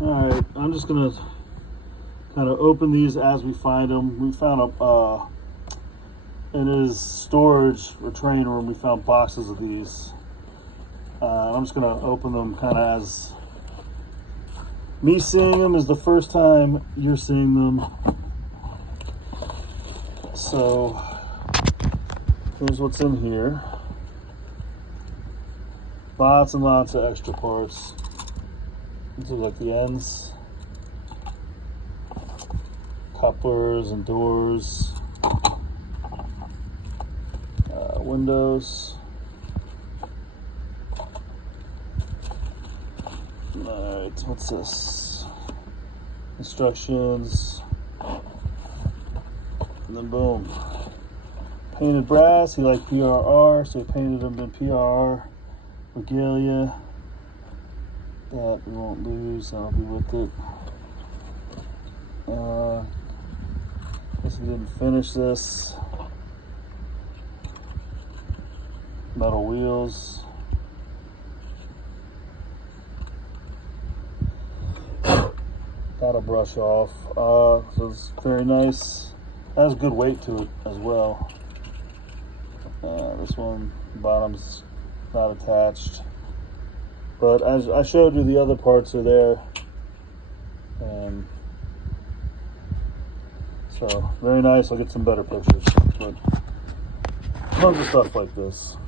All right, I'm just gonna kind of open these as we find them. We found in his storage or training room, we found boxes of these. I'm just gonna open them kind of as me seeing them is the first time you're seeing them. So here's what's in here. Lots and lots of extra parts. These are like the ends. Couplers and doors. Windows. Alright, what's this? Instructions. And then boom. Painted brass. He liked PRR, so he painted them in PRR. Regalia. That we won't lose. I'll be with it. Guess we didn't finish this. Metal wheels. That'll brush off. So it's very nice. Has good weight to it as well. This one, bottom's not attached. But as I showed you, the other parts are there. And so, very nice. I'll get some better pictures. But tons of stuff like this.